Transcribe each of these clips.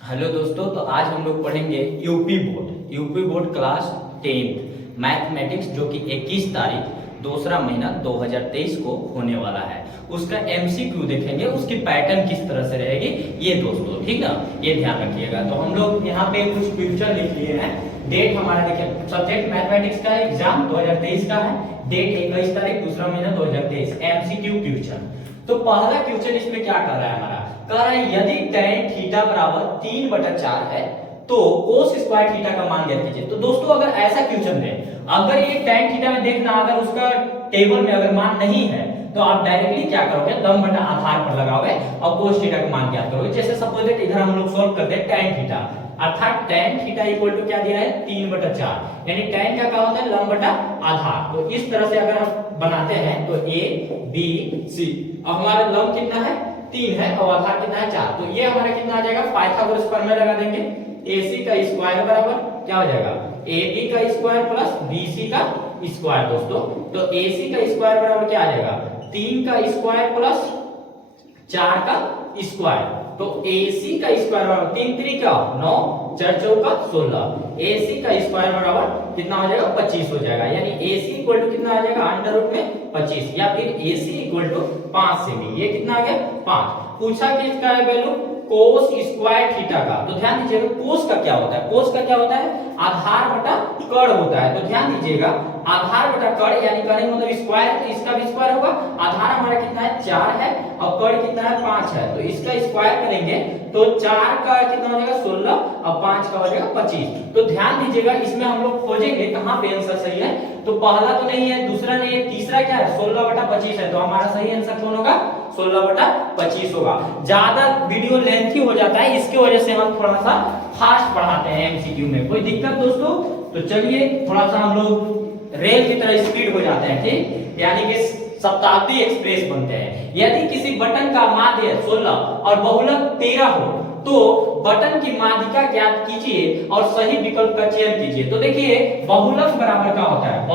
Hello दोस्तों, तो आज हम लोग पढ़ेंगे UP board class 10th mathematics, जो कि 21 तारीख दूसरा महीना 2023 को होने वाला है। उसका एमसीक्यू देखेंगे, उसकी पैटर्न किस तरह से रहेगी ये दोस्तों, ठीक ना, ये ध्यान रखिएगा। तो हम लोग यहाँ पे कुछ क्वेश्चन लिख लिए हैं। डेट हमारा देखिए, सब्जेक्ट मैथमेटिक्स का एग्जाम 2023 का है, डेट 21 तारीख दूसरा महीना 2023। एमसीक्यू क्वेश्चन, तो पहला क्वेश्चन इसमें क्या कर रहा है हमारा, कह रहा है यदि tan थीटा बराबर 3/4 है तो cos स्क्वायर थीटा का मान ज्ञात कीजिए। तो दोस्तों अगर ऐसा क्वेश्चन है, अगर ये tan थीटा में देखना, अगर उसका टेबल में अगर मान नहीं है तो आप डायरेक्टली क्या करोगे, लंब बटा आधार पर लगाओगे और cos थीटा का मान ज्ञात करोगे। जैसे सपोज दैट इधर हम लोग सॉल्व करते हैं tan थीटा, अर्थात tan थीटा इक्वल टू क्या दिया है 3/4, यानी tan का क्या होता है लंब बटा आधार। तो इस तरह से अगर हम बनाते हैं तो a b c, अब हमारा लंब कितना है 3 है और आधार कितना है 4, तो ये हमारा कितना आ जाएगा, पाइथागोरस प्रमेय लगा देंगे। AC का स्क्वायर बराबर क्या हो जाएगा, AB का स्क्वायर प्लस BC का स्क्वायर दोस्तों। तो AC का स्क्वायर बराबर क्या आ जाएगा, 3 का स्क्वायर प्लस 4 का स्क्वायर। तो AC का स्क्वायर बराबर 3 3 का 9, 4 चौका 16। AC का स्क्वायर बराबर कितना हो जाएगा 25 हो जाएगा, यानी AC इक्वल टू कितना आ जाएगा अंडर रूट में 25, या फिर AC इक्वल टू 5 सेमी। ये कितना आ गया 5। पूछा कि इसका है वैल्यू कोस स्क्वायर थीटा का। तो ध्यान दीजिएगा कोस का क्या होता है, कोस का क्या होता है आधार बटा कड़ होता है। तो ध्यान दीजिएगा आधार बटा कड़, यानी करेंगे मतलब स्क्वायर, तो इसका भी स्क्वायर होगा। आधार हमारा कितना है 4 है और कड़ कितना है 5 है, तो इसका स्क्वायर करेंगे तो 4 का कितना हो जाएगा 16 और 5 का हो जाएगा 25। तो ध्यान दीजिएगा इसमें हम लोग खोजेंगे कहां पे आंसर सही है। तो पहला तो नहीं है, दूसरा नहीं है, तीसरा क्या है 16/25 है, तो हमारा सही आंसर कौन होगा 16/25 होगा। ज्यादा वीडियो लेंथी हो जाता है, इसकी वजह से हम थोड़ा सा फास्ट पढ़ाते हैं एमसीक्यू में। कोई दिक्कत दोस्तों? तो चलिए थोड़ा सा हम लोग रेल की तरह स्पीड हो जाते हैं, ठीक, यानी कि शताब्दी एक्सप्रेस बनते हैं। यदि किसी बटन का माध्य 16 और बहुलक 13 हो तो बटन की माध्यिका ज्ञात कीजिए और सही विकल्प का चयन कीजिए। तो देखिए बहुलक बराबर क्या होता है,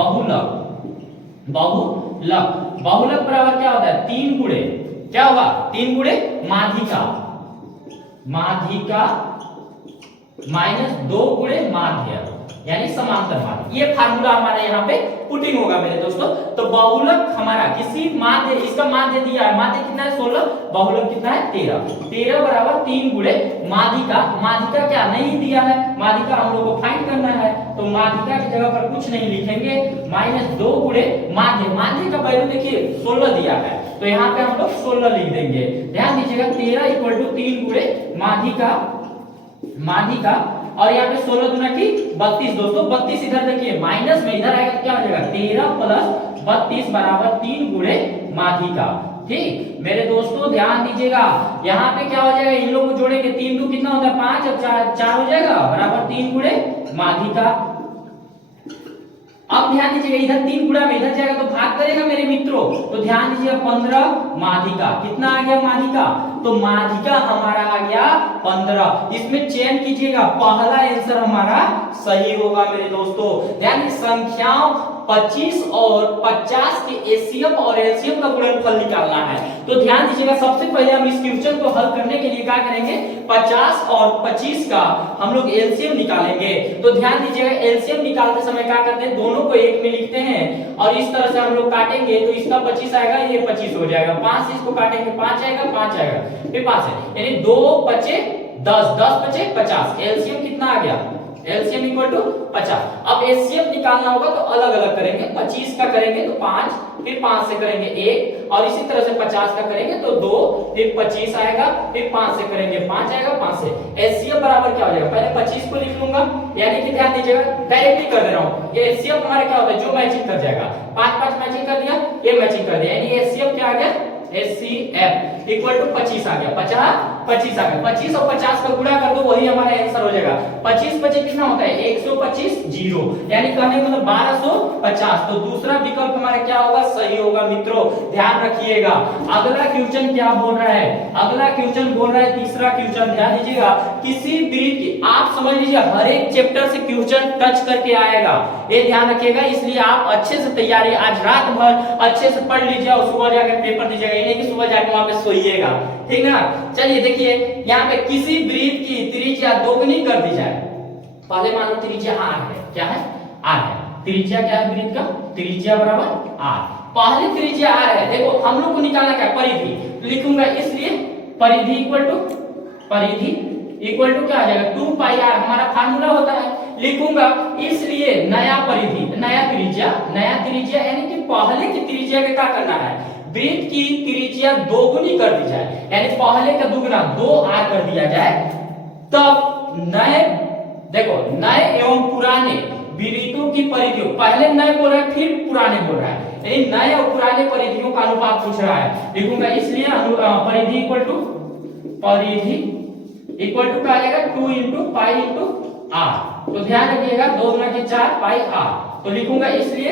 बहुलक बराबर क्या होता है 3 गुणे क्या होगा 3 गुणे माध्यिका माइनस 2 गुणे माध्य, यानी समांतर माध्य। ये फार्मूला हमारा यहाँ पे पुटिंग होगा मेरे दोस्तों। तो बहुलक हमारा किसी माध्य, इसका माध्य दिया है, माध्य कितना है 16, बहुलक कितना है 13 बराबर 3 गुणे माध्यिका क्या नहीं दिया है, माध्यिका हम लोग को फाइंड करना है। तो माध्यिका की जगह पर कुछ नहीं लिखेंगे, माइनस 2 गुणे माध्य का वैल्यू देखिए 16 दिया है, तो यहाँ पे हम लोग 16 लिख देंगे। ध्यान दीजिएगा 13 इक्वल टू 3 गुणे माध्यिका और यहाँ पे 16 दूना की 32 दोस्तों। 32 इधर देखिए माइनस में, इधर आएगा तो क्या हो जाएगा 13 प्लस 32 बराबर 3 गुणे माध्यिका। ठीक मेरे दोस्तों ध्यान दीजिएगा, यहाँ पे क्या हो जाएगा, इन लोगों को जोड़ेंगे 3 2 कितना होता है 5 और 4 हो जाएगा बराबर 3 गुणे माध्यिका। अब ध्यान दीजिएगा इधर 3 गुणा में इधर जाएगा तो भाग करेगा मेरे मित्रों। तो ध्यान दीजिएगा 15 माध्यिका, कितना आ गया माध्यिका, तो माध्यिका हमारा आ गया 15। इसमें चयन कीजिएगा, पहला आंसर हमारा सही होगा मेरे दोस्तों। ध्यान संख्याओं 25 और 50 के एचसीएफ और एलसीएम का गुणनफल निकालना है। तो ध्यान दीजिएगा सबसे पहले हम इस क्वेश्चन को हल करने के लिए क्या करेंगे, 50 और 25 का हम लोग एलसीएम निकालेंगे। तो ध्यान दीजिएगा एलसीएम निकालते समय क्या करते हैं, दोनों को एक में लिखते हैं और इस तरह से हम लोग काटेंगे तो इसका 25 आएगा, ये 25 हो जाएगा। 5 से इसको काटेंगे 5 आएगा, 5 आएगा, फिर 5 है, यानी 2 बचे 10, 10 बचे 50। एलसीएम कितना आ गया, एलसीएम इक्वल टू 50। अब एचसीएफ निकालना होगा तो अलग अलग करेंगे, 25 का करेंगे तो 5, फिर 5 से करेंगे 1 और इसी तरह से 50 का करेंगे तो 2, फिर 25 आएगा, फिर 5 से करेंगे 5 आएगा, 5 से एचसीएफ बराबर क्या हो जाएगा, पहले 25 को लिख लूंगा, यानी कि ध्यान दीजिएगा डायरेक्टली कर दे रहा हूं। ये एचसीएफ हमारा क्या होता है, जो मैचिंग कर जाएगा, 5 5 मैचिंग कर दिया, ये मैचिंग कर दिया, यानी एचसीएफ क्या आ गया HCF इक्वल टू 25 आ गया, 25 आ गया। 25 और 50 का गुणा कर दो, वही हमारा आंसर हो जाएगा। 25 25 कितना होता है 125 जीरो, यानी कहने का मतलब 1250। तो दूसरा विकल्प हमारा क्या होगा, सही होगा मित्रों, ध्यान रखिएगा। अगला क्वेश्चन क्या बोल रहा है, अगला क्वेश्चन बोल रहा है तीसरा क्वेश्चन, ध्यान दीजिएगा किसी वृत्त, आप समझ लीजिए हर एक चैप्टर से क्वेश्चन टच करके आएगा, ये ध्यान रखिएगा। इसलिए आप अच्छे से तैयारी आज रात भर अच्छे से पढ़ लीजिए और सुबह जाकर पेपर दीजिएगा, नहीं कि सुबह जाकर वहां पे सोइएगा। ठीक ना। चलिए देखिए यहाँ पे किसी वृत्त की त्रिज्या दोगुनी कर दी जाए। पहले मान लो त्रिज्या r है, क्या है, r है। त्रिज्या क्या है वृत्त का, त्रिज्या बराबर r। पहले त्रिज्या r है, देखो हम लोग को निकालना क्या, परिधि। तो लिखूंगा इसलिए परिधि इक्वल टू क्या आ जाएगा 2 पाई r, हमारा फार्मूला होता है। लिखूंगा इसलिए नया परिधि, नया त्रिज्या यानी कि पहले की त्रिज्या का क्या करना है, वृत्त की त्रिज्या दोगुनी कर दी जाए, यानी पहले का दुगुना 2r कर दिया जाए। तब नए, देखो नए एवं पुराने वृत्तों की परिधियों, पहले नए बोल रहा है फिर पुराने बोल रहा है, यानी नए और पुराने परिधियों का अनुपात पूछ रहा है। लिखूंगा इसलिए परिधि इक्वल टू क्या आ जाएगा 2 इंटू पाई इंटू r। तो ध्यान रखिएगा 2 गुना के 4 पाई r। तो लिखूंगा इसलिए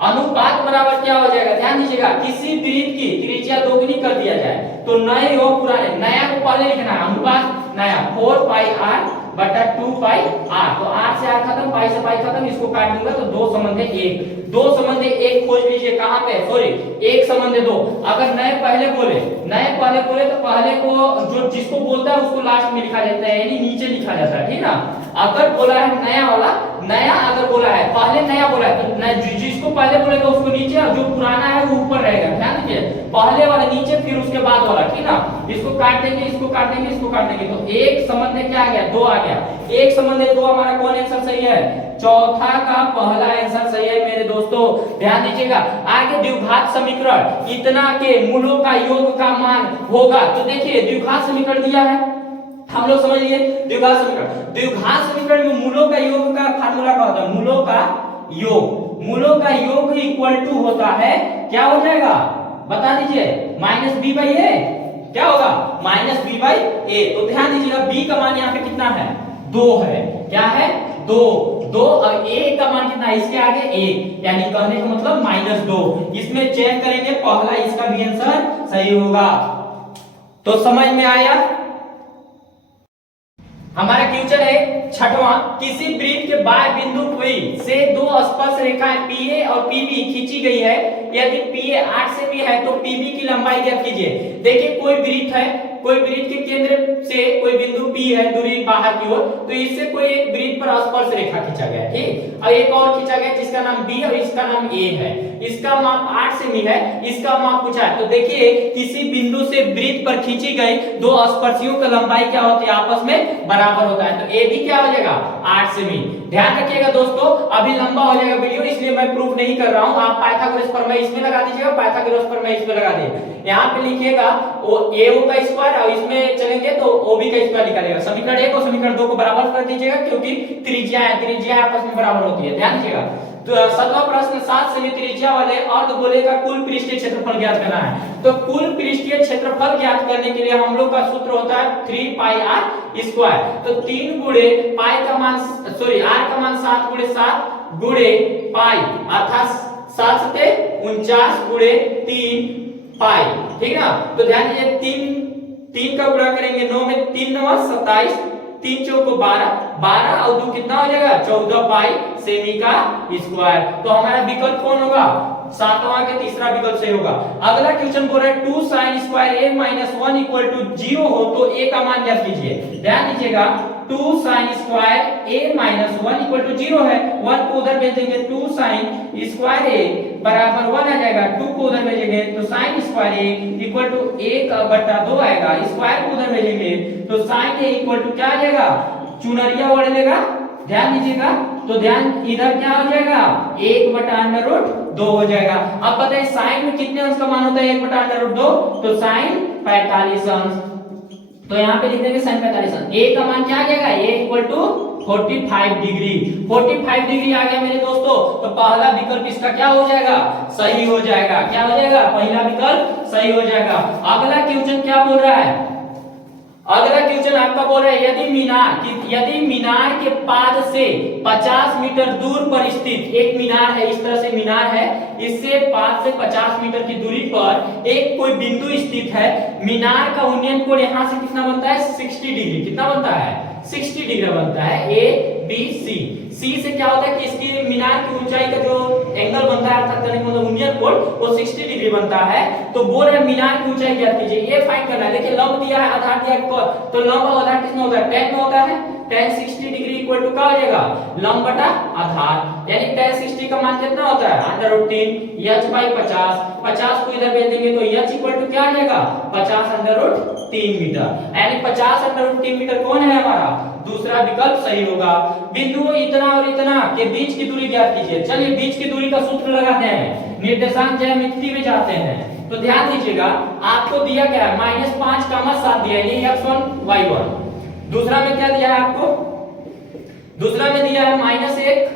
अनुपात बराबर क्या हो जाएगा, ध्यान दीजिएगा, किसी वृत्त की त्रिज्या दोगुनी कर दिया जाए तो नए और पुराने, नया को पहले लिखना है, अनुपात नया 4 पाई r बटा 2 पाई r। तो r से r खत्म, पाई से पाई खत्म, इसको काट दूंगा तो 2 संबंधे 1, 2 संबंधे 1 खोज लीजिए कहां पे, सॉरी 1 संबंधे 2। अगर नए पहले बोले तो पहले को जो जिसको बोलता है उसको लास्ट में लिखा जाता है, यानी नीचे लिखा जाता है, ठीक ना। अगर बोला है नया वाला, नया अगर बोला है, पहले नया बोला है तो जिसको पहले बोलेगा उसको नीचे, और जो पुराना है वो ऊपर रहेगा। ध्यान दीजिए पहले वाला नीचे फिर उसके बाद वाला, ठीक ना। इसको काट देंगे, इसको काट देंगे, इसको काट देंगे, तो 1 संबंध क्या आ गया 2 आ गया। 1 संबंध 2 हमारा कौन आंसर सही है, चौथा का पहला आंसर सही है मेरे दोस्तों। ध्यान दीजिएगा आगे द्विघात समीकरण, इतना के मूलों का योग का मान होगा। तो देखिए द्विघात समीकरण दिया है, हम लोग समझ लिए द्विघात समीकरण में मूलों का योग का फार्मूला क्या होता है, मूलों का योग इक्वल टू होता है, क्या हो जाएगा बता दीजिए, -b/a, क्या होगा -b/a। तो ध्यान दीजिएगा b का मान यहाँ पे कितना है 2 है, क्या है 2 और a का मान कितना है, इसके आगे 1, यानी कहने का मतलब -2। इसमें चेक करेंगे पहला, इसका भी आंसर सही होगा। तो समझ में आया। हमारा क्वेश्चन है 6वां, किसी वृत्त के बाह्य बिंदु P से 2 स्पर्श रेखाएं PA और PB खींची गई है। यदि PA 8 सेमी है तो PB की लंबाई ज्ञात कीजिए। देखिए कोई वृत्त है, कोई वृत्त के केंद्र से कोई बिंदु P है दूरी बाहर की ओर, तो इससे कोई एक वृत्त पर स्पर्श रेखा खींचा गया, ठीक। और एक और खींचा गया जिसका नाम B और इसका नाम A है। इसका माप 8 सेमी है, इसका माप पूछा है। तो देखिए किसी बिंदु से वृत्त पर खींची गई 2 स्पर्शियों की लंबाई क्या होती है, आपस में बराबर होता है। तो ए भी क्या हो जाएगा 8 सेमी। ध्यान रखिएगा दोस्तों, अभी लंबा हो जाएगा वीडियो, इसलिए मैं प्रूफ नहीं कर रहा हूं। आप पाइथागोरस प्रमेय इसमें लगा दीजिएगा, पाइथागोरस प्रमेय इसमें लगा दीजिए। यहाँ पे लिखिएगा AO का स्क्वायर और इसमें चलेंगे तो OB का स्क्वायर निकालिएगा। समीकरण 1 और समीकरण 2 को बराबर कर दीजिएगा, क्योंकि त्रिज्या आपस में बराबर होती है। ध्यान दीजिएगा। तो 7वां प्रश्न, 7 सेमी त्रिज्या वाले अर्धगोले का कुल पृष्ठीय क्षेत्रफल ज्ञात करना है। तो कुल पृष्ठीय क्षेत्रफल ज्ञात करने के लिए हम लोग का सूत्र होता है 3 पाई r स्क्वायर। तो 3 गुणे पाई का मान, सॉरी r का मान 7 गुणे 7 गुणे पाई, अर्थात 7 से 49 गुणे 3 पाई, ठीक ना। तो ध्यान दीजिए 3 का गुणा करेंगे 9 में, 3 9 27, 3 चौको 12, 12 और 2 कितना हो जाएगा 14 पाई सेमी का स्क्वायर। तो हमारा विकल्प कौन होगा, 7वां के तीसरा विकल्प सही होगा। अगला क्वेश्चन बोल रहा है 2 sin square a - 1 equal to 0 हो तो a का मान ज्ञात कीजिए। ध्यान दीजिएगा 2 sin square a - 1 equal to 0 है, 1 को उधर भेज देंगे, 2 sin स्क्वायर a बराबर 1 आ जाएगा, 2 को उधर भेजेंगे तो sin square a equal to 1/2 आएगा, स्क्वायर को उधर भेजेंगे तो sin a इक्वल टू क्या आ जाएगा, चुनरिया ओढ़ लेगा। ध्यान दीजिएगा, तो ध्यान इधर क्या हो जाएगा 1/√2 हो जाएगा। अब बताइए साइन में कितने अंश का मान होता है 1/√2, तो साइन 45 अंश। तो यहाँ पे लिख देंगे साइन 45 अंश। a का मान क्या आ जाएगा, a equal to 45 degree. 45 degree आ गया मेरे दोस्तों। तो पहला विकल्प इसका क्या हो जाएगा, सही हो जाएगा। क्या हो जाएगा, पहला विकल्प सही हो जाएगा। अगला क्वेश्चन क्या बोल रहा है, अगला क्वेश्चन आपका बोल रहा है यदि मीनार के पाद से 50 मीटर दूर पर स्थित एक मीनार है, इस तरह से मीनार है, इससे पाद से 50 मीटर की दूरी पर एक कोई बिंदु स्थित है। मीनार का उन्नयन कोण यहां से कितना बनता है 60 डिग्री। कितना बनता है 60 डिग्री बनता है ए बी सी। सी से क्या होता है कि इसकी मीनार की ऊंचाई का जो एंगल बनता है अर्थात करने का मतलब यूनियन कोण वो 60 डिग्री बनता है। तो बोल रहे मीनार की ऊंचाई ज्ञात कीजिए, ये फाइंड करना है। देखिए लंब दिया है, आधार दिया है, तो लंब और आधार किसमें होता है? tan में होता है। tan 60 डिग्री इक्वल टू क्या हो जाएगा? लंब बटा आधार, यानी tan 60 का मान कितना होता है? √3 h/50। 50 को इधर भेज देंगे तो h इक्वल टू क्या आ जाएगा? 50√3 मीटर, यानी 50√3 मीटर कौन है हमारा? दूसरा विकल्प सही होगा। बिंदु इतना और इतना के बीच की दूरी ज्ञात कीजिए। चलिए बीच की दूरी का सूत्र लगाते हैं, निर्देशांक ज्यामिति में जाते हैं। तो ध्यान दीजिएगा, आपको दिया क्या है? -5, 7 दिया है, ये x1 y1। दूसरा में क्या दिया है आपको? दूसरा में दिया है -1,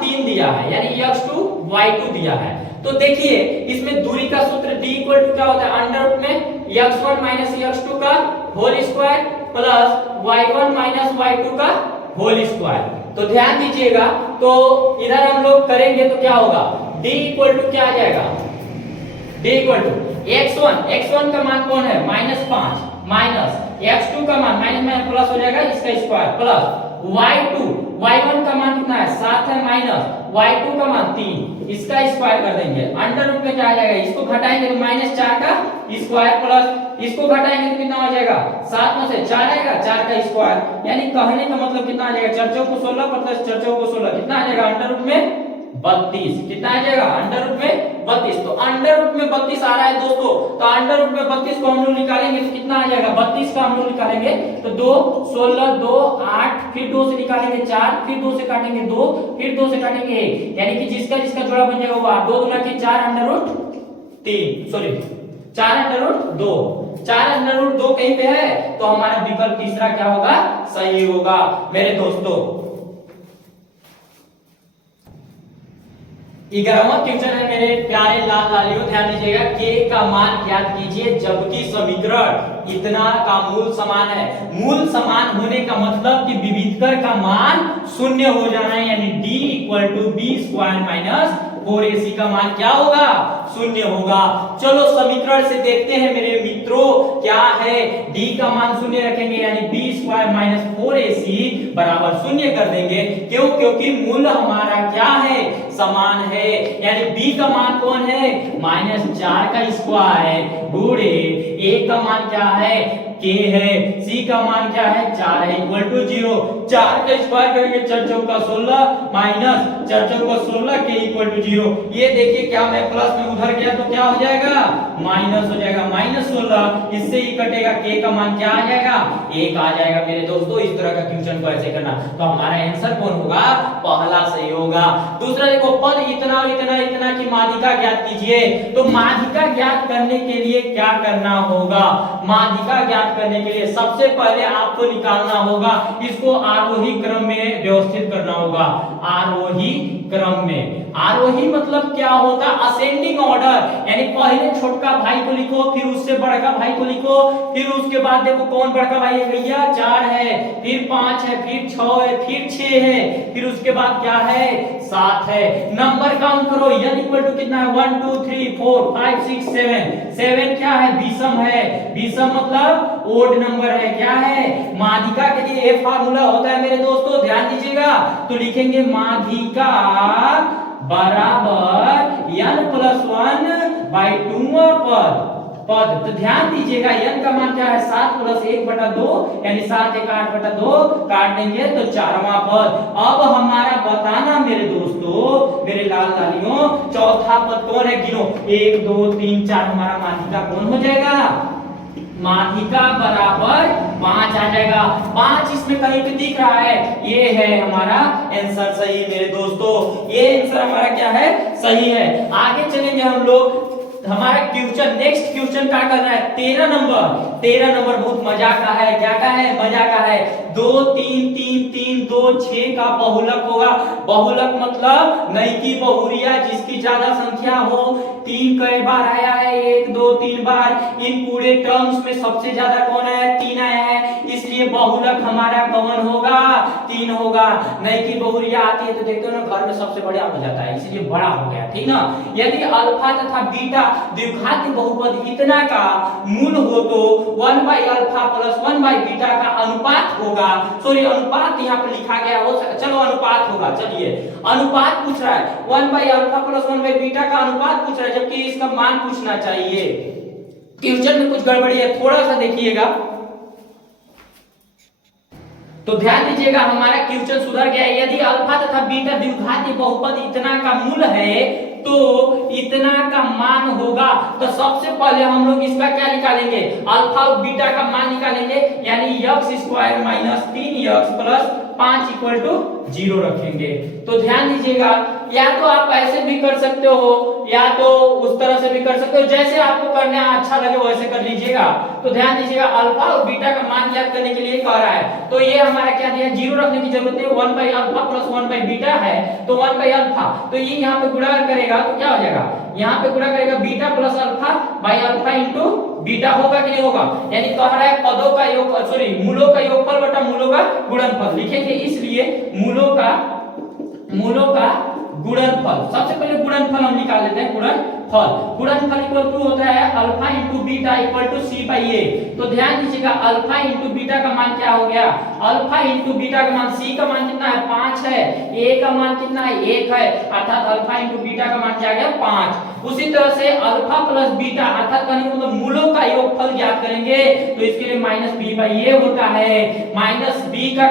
3 दिया है, यानी x2 y2 दिया है। तो देखिए इसमें दूरी का सूत्र d इक्वल टू क्या होता है? अंडर रूट में x1 x2 का whole square plus y1 y2 का होल स्क्वायर। तो ध्यान दीजिएगा, तो इधर हम लोग करेंगे तो क्या होगा? d इक्वल टू क्या आ जाएगा? d इक्वल टू x1 का मान कौन है? -5 माइनस x2 का मान माइनस प्लस हो जाएगा इसका स्क्वायर प्लस y1 का मान कितना है? 7 है, माइनस y2 का मान 3, इसका स्क्वायर कर देंगे। अंडर रूट में क्या आ जाएगा? इसको घटाएंगे तो -4 का स्क्वायर प्लस इसको घटाएंगे तो कितना हो जाएगा? 7 में से 4 आएगा, 4 का स्क्वायर, यानी कहने का मतलब कितना आ जाएगा? 4 को 16 प्लस 4 को 16 कितना आ जाएगा? अंडर रूट में 32। कितना आ जाएगा? अंडर रूट में 32। तो अंडर रूट में 32 आ रहा है दोस्तों, तो अंडर रूट में 32 को हम लोग निकालेंगे तो कितना आ जाएगा? 32 का हम लोग निकालेंगे तो 2 16 2 8, फिर 2 से निकालेंगे 4, फिर 2 से काटेंगे 2, फिर 2 से काटेंगे 1, यानी कि जिसका जिसका जोड़ा बन जाएगा वो 8। 2 गुना के 4 under root 3, sorry 4 under root 2, 4 under root 2 कहीं पे है, तो हमारा विकल्प तीसरा क्या होगा? सही होगा मेरे दोस्तों। 11वां क्वेश्चन है मेरे प्यारे लाल लालियों, ध्यान दीजिएगा। k का मान ज्ञात कीजिए जबकि समीकरण इतना का मूल समान है। मूल समान होने का मतलब कि विविधकर का मान शून्य हो जाना है, यानी d equal to b² - 4ac का मान क्या होगा? शून्य होगा। चलो समीकरण से देखते हैं मेरे मित्रों क्या है। d का मान शून्य रखेंगे, यानी b² - 4ac बराबर शून्य कर देंगे। क्यों? क्योंकि मूल हमारा क्या है? समान है, यानी b का मान कौन है? -4 का स्क्वायर गुणे a का मान क्या है? k है, c का मान क्या है? 4 है, इक्वल टू 0। 4 का स्क्वायर करेंगे 4 चौका 16 माइनस 4 चौका 16 k इक्वल टू 0। ये देखिए क्या मैं प्लस में उधर गया तो क्या हो जाएगा? माइनस हो जाएगा, -16, इससे ही कटेगा, k का मान क्या आ जाएगा? 1 आ जाएगा मेरे दोस्तों। इस तरह का क्वेश्चन को ऐसे करना, तो हमारा आंसर कौन होगा? पहला सही होगा। दूसरा देखो, पद इतना और इतना इतना की माध्यिका ज्ञात कीजिए। तो माध्यिका ज्ञात करने के लिए क्या करना होगा? माध्यिका ज्ञात करने के लिए सबसे पहले आपको निकालना होगा, इसको आरोही क्रम में व्यवस्थित करना होगा। आरोही क्रम में, आरोही मतलब क्या होता? असेंडिंग ऑर्डर, यानी पहले छोटका भाई को लिखो, फिर उससे बड़का भाई को लिखो, फिर उसके बाद देखो कौन बड़का भाई है भैया? 4 है, फिर 5 है, फिर 6 है, फिर 6 है, फिर उसके बाद क्या है? 7 है। नंबर काउंट करो, n इक्वल टू कितना है? 1 2 3 4 5 6 7। 7 क्या है? विषम है। विषम मतलब ओड नंबर है। क्या है? माध्यिका के लिए ये फार्मूला होता है मेरे दोस्तों, ध्यान दीजिएगा। तो लिखेंगे माध्यिका बराबर n+1/2 पद। तो ध्यान दीजिएगा n का मान क्या है? 7 + 1/2, यानी 7 × 8/2 काट देंगे तो 4वां पद। अब हमारा बताना मेरे दोस्तों, मेरे लाल लालियों, चौथा पद कौन है? गिनो, 1 2 3 4, हमारा माध्यिका कौन हो जाएगा? माध्यिका बराबर 5 आ जाएगा। 5 इसमें कहीं पे दिख रहा है, ये है हमारा आंसर सही मेरे दोस्तों। ये आंसर हमारा क्या है? सही है। आगे चलेंगे हम लोग। हमारा क्वेश्चन, नेक्स्ट क्वेश्चन क्या करना है? 13 नंबर। 13 नंबर बहुत मजा का है। क्या का है? मजा का है। 2 3 3 3 2 6 का बहुलक होगा। बहुलक मतलब नई बहुरिया जिसकी ज्यादा संख्या हो। 3 कई बार आया है? 1 2 3 बार। इन पूरे टर्म्स में सबसे ज्यादा कौन आया? 3 आया है, इसलिए बहुलक हमारा कौन होगा? 3 होगा। नई की बहुरिया आती है तो देखते हो ना, घर में सबसे बड़ा हो जाता है, इसलिए बड़ा हो गया, ठीक ना। यदि अल्फा तथा बीटा द्विघाती बहुपद इतना का मूल हो तो 1 by alpha plus 1 by beta का अनुपात होगा। सॉरी अनुपात यहाँ पे लिखा गया हो, चलो अनुपात होगा। चलिए अनुपात पूछ रहा है, 1 by alpha plus 1 by beta का अनुपात पूछ रहा है, जबकि इसका मान पूछना चाहिए। क्वेश्चन में कुछ गड़बड़ी है, थोड़ा सा देखिएगा तो ध्यान दीजिएगा। हमारा क्वेश्चन सुधर गया है। यदि अल्फा तथा बीटा द्विघाती बहुपद इतना का मूल है तो इतना का मान होगा। तो सबसे पहले हम लोग इसका क्या निकालेंगे, अल्फा और बीटा का मान निकालेंगे, यानी x² minus 3x plus 5 equal to 0 रखेंगे। तो ध्यान दीजिएगा, या तो आप ऐसे भी कर सकते हो या तो उस तरह से भी कर सकते हो, जैसे आपको करना अच्छा लगे वैसे कर लीजिएगा। तो ध्यान दीजिएगा, अल्फा और बीटा का मान ज्ञात करने के लिए कह रहा है, तो ये हमारा क्या दिया, 0 रखने की जरूरत है। 1 by alpha plus 1 by beta है तो 1 बाई अल्फा, तो ये यहाँ पे गुणा करेगा तो क्या हो जाएगा, यहाँ पे गुणा करेगा beta plus alpha by alpha into beta, होगा कि नहीं होगा, यानी कह रहा है पदों का योग, सॉरी मूलों का योगफल बटा मूलों का गुणनफल लिखेंगे, इसलिए मूलों का गुणनफल। सबसे पहले गुणनफल हम निकाल लेते हैं। गुणनफल इक्वल टू होता है alpha into beta equal to C by A. तो ध्यान दीजिएगा, अल्फा इंटू बीटा का मान क्या हो गया, अल्फा इंटू बीटा का मान, सी का मान कितना है 5 है, ए का मान कितना है 1 है, अर्थात अल्फा इंटू बीटा का मान क्या आ गया 5। उसी तरह से अल्फा प्लस बीटा अर्थात मतलब मूलों का योगफल ज्ञात करेंगे, तो इसके लिए माइनस बी बाई ए होता है। माइनस बी का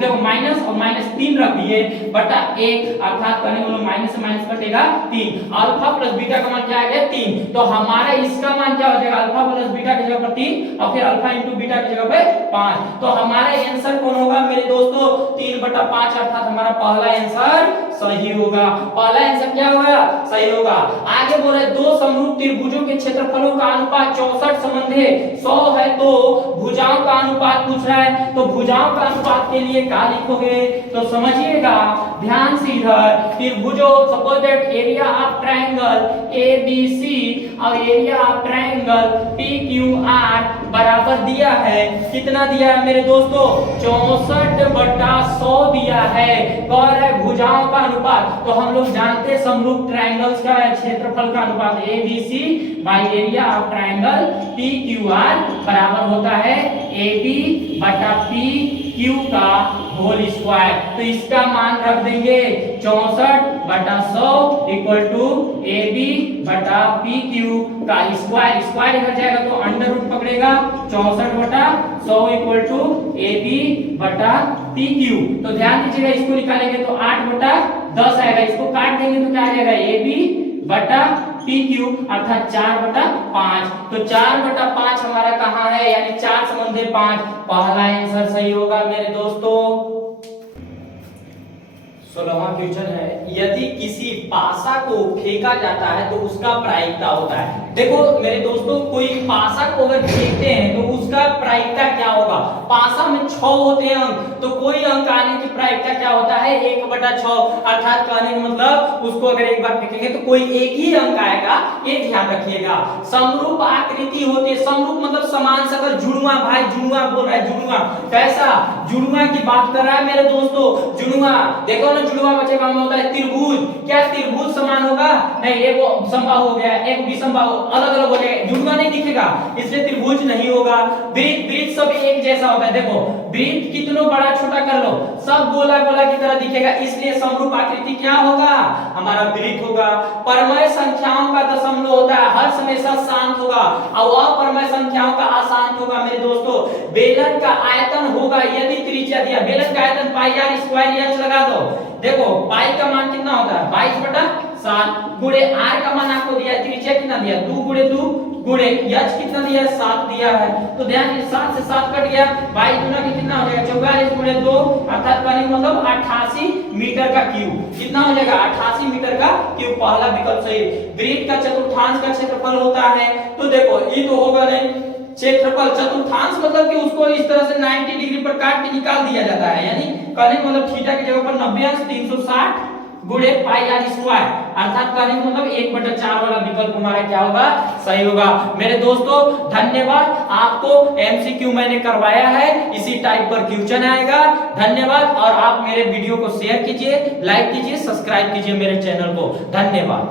देखो माइनस और माइनस 3 रख दिए बटा 1, अर्थात मतलब माइनस से माइनस कटेगा 3। अल्फा प्लस बीटा का मान क्या आ गया 3, तो हमारा इसका मान क्या हो जाएगा, अल्फा प्लस बीटा की जगह पर 3 और फिर अल्फा इंटू बीटा की जगह पे 5। तो हमारा आंसर कौन होगा मेरे दोस्तों, 3/5, अर्थात हमारा पहला आंसर सही होगा। पहला आंसर क्या होगा, सही होगा। आगे बोल रहे दो समरूप त्रिभुजों के क्षेत्रफलों का अनुपात 64 संबंध है, 100 है, तो भुजाओं का अनुपात पूछ रहा है, तो भुजाओं का अनुपात के लिए क्या लिखोगे, तो समझिएगा ध्यान से इधर, त्रिभुजों suppose that area of triangle ABC और एरिया ऑफ ट्रायंगल PQR बराबर दिया है, कितना दिया है मेरे दोस्तों, 64/100 दिया है। कह रहा है भुजाओं का अनुपात, तो हम लोग जानते हैं समरूप ट्रायंगल्स का क्षेत्रफल का अनुपात ABC by area of triangle PQR बराबर होता है AB बटा PQ का होल स्क्वायर। तो इसका मान रख देंगे 64/100 इक्वल टू AB बटा PQ का स्क्वायर, स्क्वायर इधर जाएगा तो अंडर रूट पकड़ेगा, 64/100 इक्वल टू AB बटा PQ। तो ध्यान दीजिएगा, इसको निकालेंगे तो 8/10 आएगा, इसको काट देंगे तो क्या आ जाएगा AB बटा PQ अर्थात 4/5। तो 4/5 हमारा कहाँ है, यानी 4 संबंध 5, पहला आंसर सही होगा मेरे दोस्तों। 16वां क्वेश्चन है, यदि किसी पासा को फेंका जाता है तो उसका प्रायिकता होता है। देखो मेरे दोस्तों, कोई पासा को अगर फेंकते हैं तो उसका प्रायिकता क्या होगा, पासा में 6 होते हैं अंक, तो कोई अंक आने की प्रायिकता क्या होता है 1/6, अर्थात कहने का मतलब उसको अगर एक बार फेंकेंगे तो कोई एक ही अंक आएगा, ये ध्यान रखिएगा। समरूप आकृति होती है, समरूप मतलब समान सकल, जुड़वा, भाई जुड़वा बोल रहा है, जुड़वा कैसा, जुड़वा की बात कर रहा है मेरे दोस्तों। जुड़वा देखो ना, जुड़वा बचेगा में होता है त्रिभुज, क्या त्रिभुज समान होगा, नहीं एक समबाहु हो गया, एक विषमबाहु, अलग अलग हो जाएगा, जुड़वा नहीं दिखेगा, इसलिए त्रिभुज नहीं होगा। वृत्त सब एक जैसा होता है, देखो वृत्त कितनों बड़ा छोटा कर लो सब गोला गोला की तरह दिखेगा, इसलिए समरूप आकृति क्या होगा, हमारा वृत्त होगा। परमय संख्याओं का दशमलव होता है हर हमेशा शांत होगा और अपरमय संख्याओं का अशांत होगा मेरे दोस्तों। बेलन का आयतन होगा, यदि त्रिज्या दिया, बेलन का आयतन पाई r स्क्वायर h लगा दो, देखो पाई का मान कितना होता है 22/7 गुणे r का मान आपको दिया है, त्रिज्या कितना दिया 2 गुणे 2 गुणे h कितना दिया है 7 दिया है, तो ध्यान दीजिए 7 से 7 कट गया, 22 गुना की कितना हो जाएगा 44 गुणे 2 अर्थात कहने का मतलब 88 मीटर का क्यूब, कितना हो जाएगा 88 मीटर का क्यूब, पहला विकल्प सही। वृत्त का चतुर्थांश का क्षेत्रफल होता है, तो देखो ये तो होगा नहीं, क्षेत्रफल चतुर्थांश मतलब कि उसको इस तरह से 90 डिग्री पर काट के निकाल दिया जाता है, यानी कहने का मतलब थीटा की जगह पर 90 अंश 360 गुणे पाई r स्क्वायर, अर्थात कहने का मतलब 1/4 वाला विकल्प हमारा क्या होगा, सही होगा। मेरे दोस्तों धन्यवाद, आपको एमसीक्यू मैंने करवाया है, इसी टाइप पर क्वेश्चन आएगा। धन्यवाद, और आप मेरे वीडियो को शेयर कीजिए, लाइक कीजिए, सब्सक्राइब कीजिए मेरे चैनल को। धन्यवाद।